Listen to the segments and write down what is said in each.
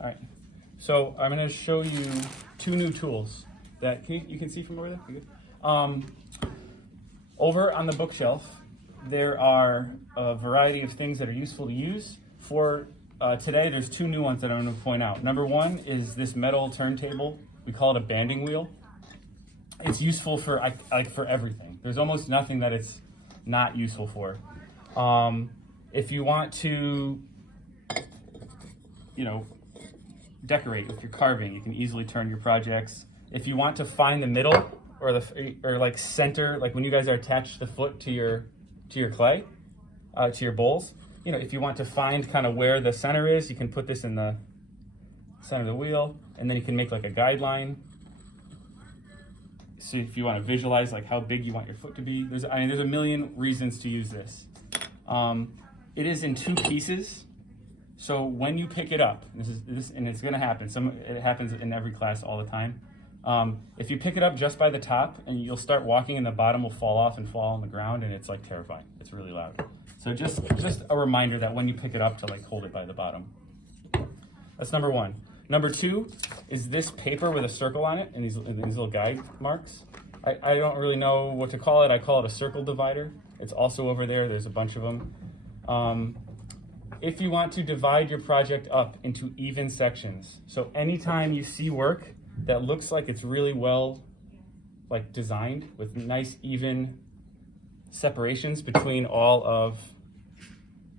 All right, so I'm going to show you two new tools that you can see from over there. You good? Over on the bookshelf, there are a variety of things that are useful to use. For today, there's two new ones that I'm going to point out. Number one is this metal turntable. We call it a banding wheel. It's useful for for everything. There's almost nothing that it's not useful for. If you want to, decorate with your carving, you can easily turn your projects. If you want to find the middle or like center, like when you guys are attached the foot to your clay, to your bowls, if you want to find kind of where the center is, you can put this in the center of the wheel, and then you can make like a guideline. So if you want to visualize like how big you want your foot to be, there's a million reasons to use this. It is in two pieces. So when you pick it up, and it's going to happen. It happens in every class all the time. If you pick it up just by the top, and you'll start walking, and the bottom will fall off and fall on the ground, and it's like terrifying. It's really loud. So just a reminder that when you pick it up, to like hold it by the bottom. That's number one. Number two is this paper with a circle on it and these little guide marks. I don't really know what to call it. I call it a circle divider. It's also over there. There's a bunch of them. If you want to divide your project up into even sections, so anytime you see work that looks like it's really well designed with nice even separations between all of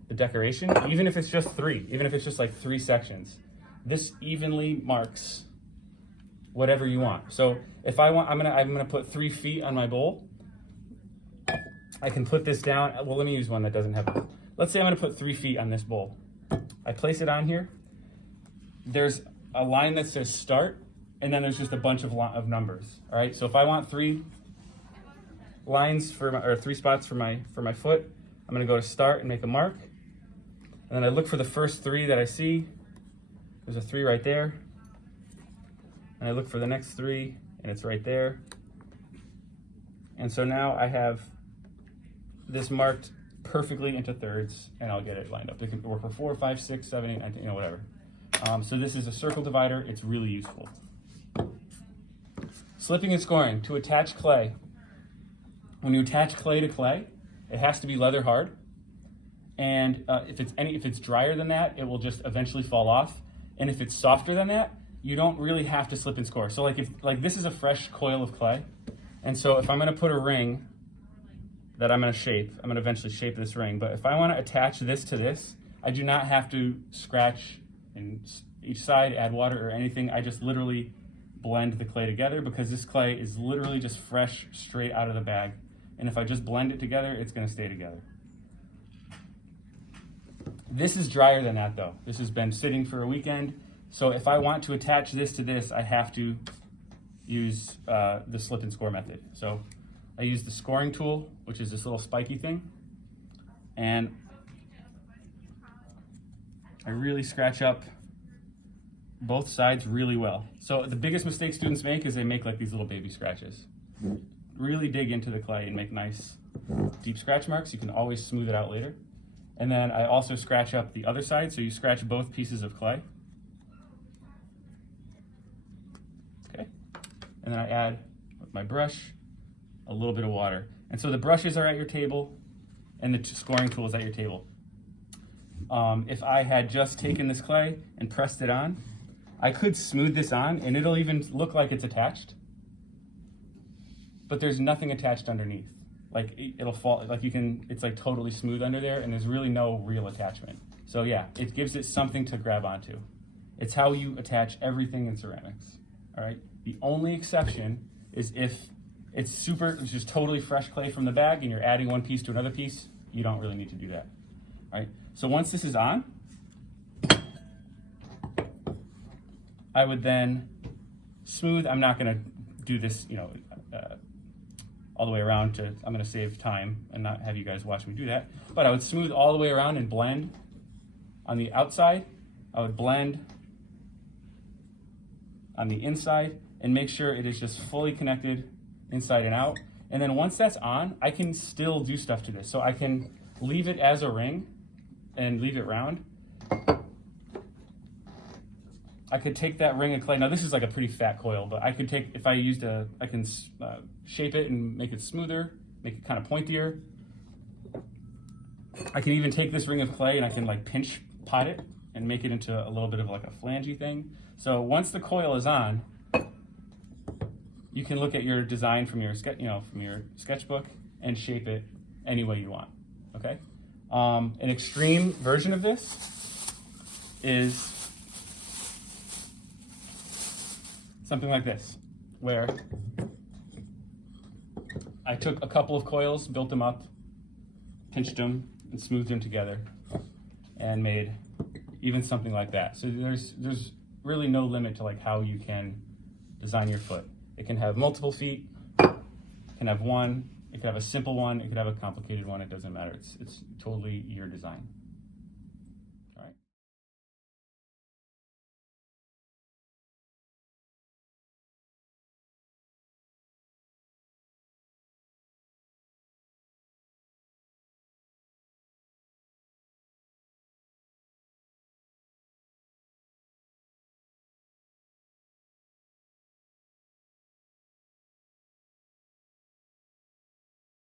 the decoration, even if it's just like three sections, this evenly marks whatever you want. So if I'm gonna put 3 feet on my bowl, I can put this down. Well, let me use one that doesn't have it. Let's say I'm gonna put 3 feet on this bowl. I place it on here. There's a line that says start, and then there's just a bunch of numbers. All right. So if I want 3 lines or 3 spots for my foot, I'm gonna go to start and make a mark, and then I look for the first 3 that I see. There's a 3 right there, and I look for the next 3, and it's right there. And so now I have this marked perfectly into thirds, and I'll get it lined up. It can work for 4, 5, 6, 7, 8, 9, whatever. So this is a circle divider. It's really useful. Slipping and scoring to attach clay. When you attach clay to clay, it has to be leather hard, and if it's drier than that, it will just eventually fall off. And if it's softer than that, you don't really have to slip and score. So if this is a fresh coil of clay, and so if I'm gonna put a ring that I'm gonna eventually shape this ring, but if I wanna attach this to this, I do not have to scratch in each side, add water or anything. I just literally blend the clay together, because this clay is literally just fresh, straight out of the bag. And if I just blend it together, it's gonna stay together. This is drier than that though. This has been sitting for a weekend. So if I want to attach this to this, I have to use the slip and score method. So I use the scoring tool, which is this little spiky thing. And I really scratch up both sides really well. So the biggest mistake students make is they make like these little baby scratches. Really dig into the clay and make nice deep scratch marks. You can always smooth it out later. And then I also scratch up the other side, so you scratch both pieces of clay. Okay. And then I add, with my brush, a little bit of water. And so the brushes are at your table, and the scoring tool is at your table. If I had just taken this clay and pressed it on, I could smooth this on, and it'll even look like it's attached. But there's nothing attached underneath. Like it'll fall, it's like totally smooth under there, and there's really no real attachment. So yeah, it gives it something to grab onto. It's how you attach everything in ceramics, all right? The only exception is if it's just totally fresh clay from the bag and you're adding one piece to another piece, you don't really need to do that, all right? So once this is on, I would then smooth. I'm not gonna do this, all the way around I'm gonna save time and not have you guys watch me do that. But I would smooth all the way around and blend on the outside. I would blend on the inside and make sure it is just fully connected inside and out. And then once that's on, I can still do stuff to this. So I can leave it as a ring and leave it round. I could take that ring of clay. Now this is like a pretty fat coil, but I could take, if I used I can shape it and make it smoother, make it kind of pointier. I can even take this ring of clay and I can like pinch pot it and make it into a little bit of like a flangey thing. So once the coil is on, you can look at your design from your from your sketchbook and shape it any way you want. Okay. An extreme version of this is something like this, where I took a couple of coils, built them up, pinched them, and smoothed them together, and made even something like that. So there's really no limit to like how you can design your foot. It can have multiple feet, it can have one, it could have a simple one, it could have a complicated one, it doesn't matter. It's totally your design.